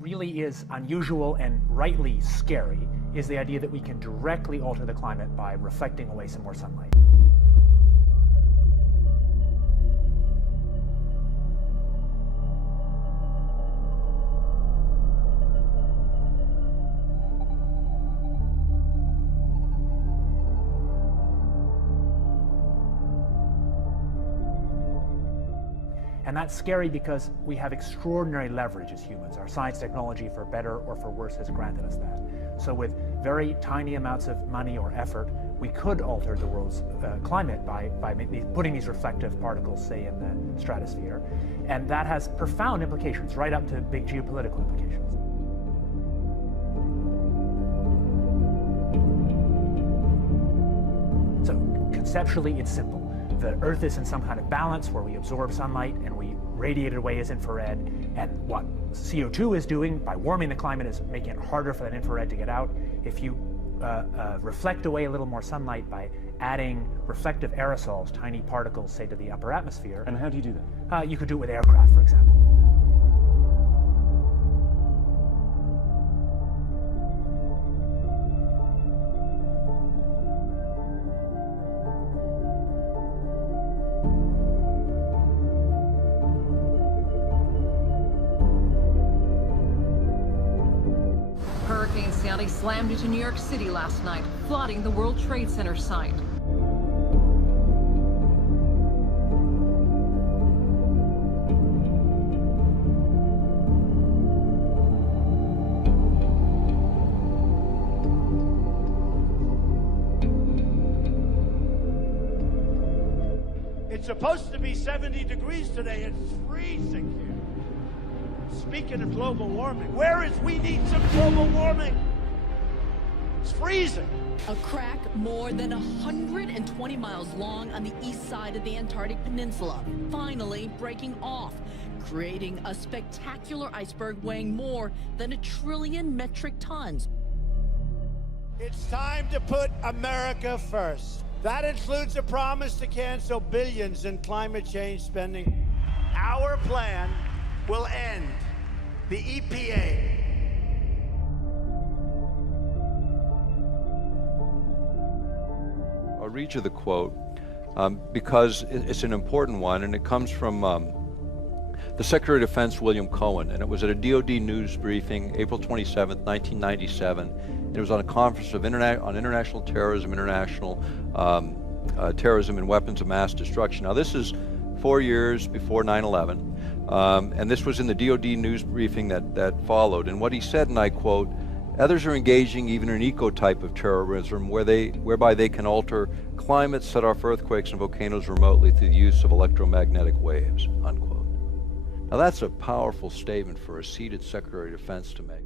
really is unusual and rightly scary is the idea that we can directly alter the climate by reflecting away some more sunlight. And that's scary because we have extraordinary leverage as humans. Our science technology, for better or for worse, has granted us that. So with very tiny amounts of money or effort, we could alter the world's climate by putting these reflective particles, say, in the stratosphere. And that has profound implications, right up to big geopolitical implications. So conceptually, it's simple. The Earth is in some kind of balance where we absorb sunlight and we radiate it away as infrared. And what CO2 is doing by warming the climate is making it harder for that infrared to get out. If you reflect away a little more sunlight by adding reflective aerosols, tiny particles, say, to the upper atmosphere. And how do you do that? You could do it with aircraft, for example. Hurricane Sandy slammed into New York City last night, flooding the World Trade Center site. It's supposed to be 70 degrees today. It's freezing here. Speaking of global warming, we need some global warming. It's freezing. A crack more than 120 miles long on the east side of the Antarctic Peninsula, finally breaking off, creating a spectacular iceberg weighing more than 1 trillion metric tons. It's time to put America first. That includes a promise to cancel billions in climate change spending. Our plan will end the EPA. I'll read you the quote because it's an important one, and it comes from the Secretary of Defense, William Cohen, and it was at a DoD news briefing, April 27th, 1997. It was on a conference on international terrorism, terrorism and weapons of mass destruction. Now, this is 4 years before 9/11. And this was in the DoD news briefing that followed. And what he said, and I quote, "Others are engaging even in an eco-type of terrorism whereby they can alter climate, set off earthquakes and volcanoes remotely through the use of electromagnetic waves," unquote. Now that's a powerful statement for a seated Secretary of Defense to make.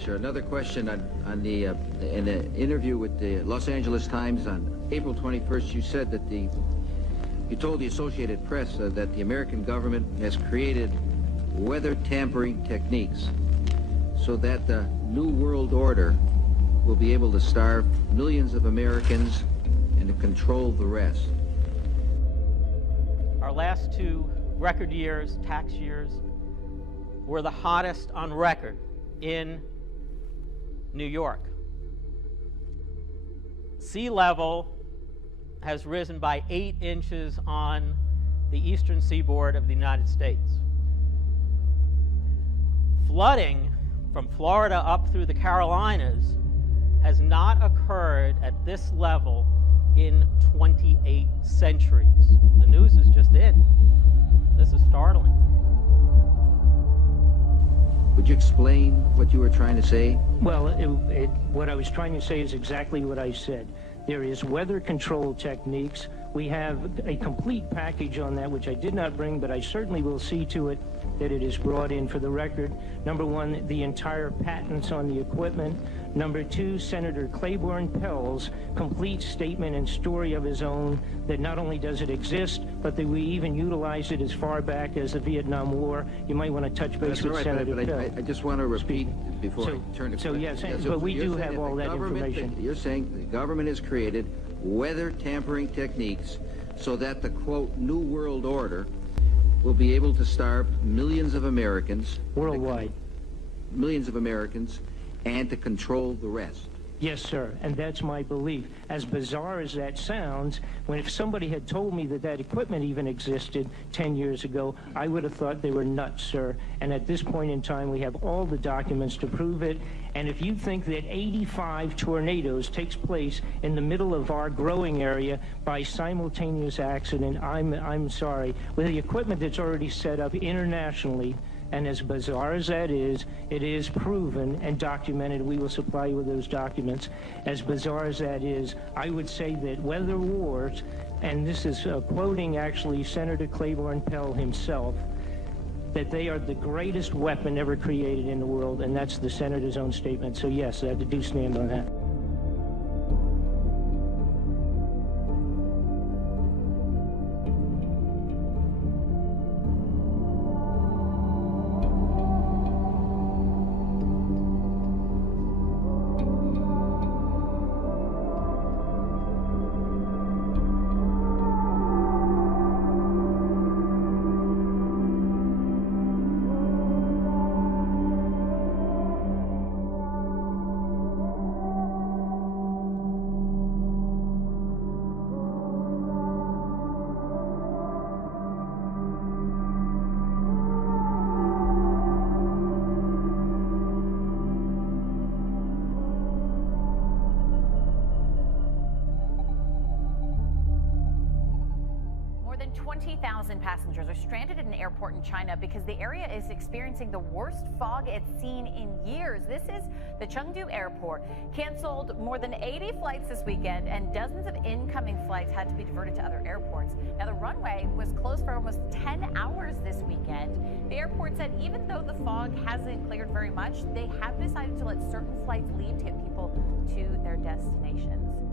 Sure. Another question on the in an interview with the Los Angeles Times on April 21st, you said that you told the Associated Press that the American government has created weather tampering techniques so that the New World Order will be able to starve millions of Americans and to control the rest. Our last 2 record years, tax years, were the hottest on record in New York. Sea level has risen by 8 inches on the eastern seaboard of the United States. Flooding from Florida up through the Carolinas has not occurred at this level in 28 centuries. The news is just in. This is startling. Would you explain what you were trying to say? Well, what I was trying to say is exactly what I said. There is weather control techniques. We have a complete package on that, which I did not bring, but I certainly will see to it that it is brought in for the record. Number one, the entire patents on the equipment. Number two, Senator Claiborne Pell's complete statement and story of his own that not only does it exist, but that we even utilize it as far back as the Vietnam War. You might want to touch base with Senator Pell. I just want to repeat before I turn to So yes, but we do have all that information. You're saying the government has created weather tampering techniques so that the, quote, New World Order will be able to starve millions of Americans. Worldwide. Millions of Americans, and to control the rest. Yes, sir, and that's my belief. As bizarre as that sounds, if somebody had told me that that equipment even existed 10 years ago, I would have thought they were nuts, sir. And at this point in time, we have all the documents to prove it. And if you think that 85 tornadoes takes place in the middle of our growing area by simultaneous accident, I'm sorry. With the equipment that's already set up internationally, and as bizarre as that is, it is proven and documented. We will supply you with those documents. As bizarre as that is, I would say that weather wars, and this is quoting actually Senator Claiborne Pell himself, that they are the greatest weapon ever created in the world, and that's the senator's own statement. So yes, I do stand on that. More than 20,000 passengers are stranded at an airport in China because the area is experiencing the worst fog it's seen in years. This is the Chengdu airport. Canceled more than 80 flights this weekend, and dozens of incoming flights had to be diverted to other airports. Now, the runway was closed for almost 10 hours this weekend. The airport said even though the fog hasn't cleared very much, they have decided to let certain flights leave to get people to their destinations.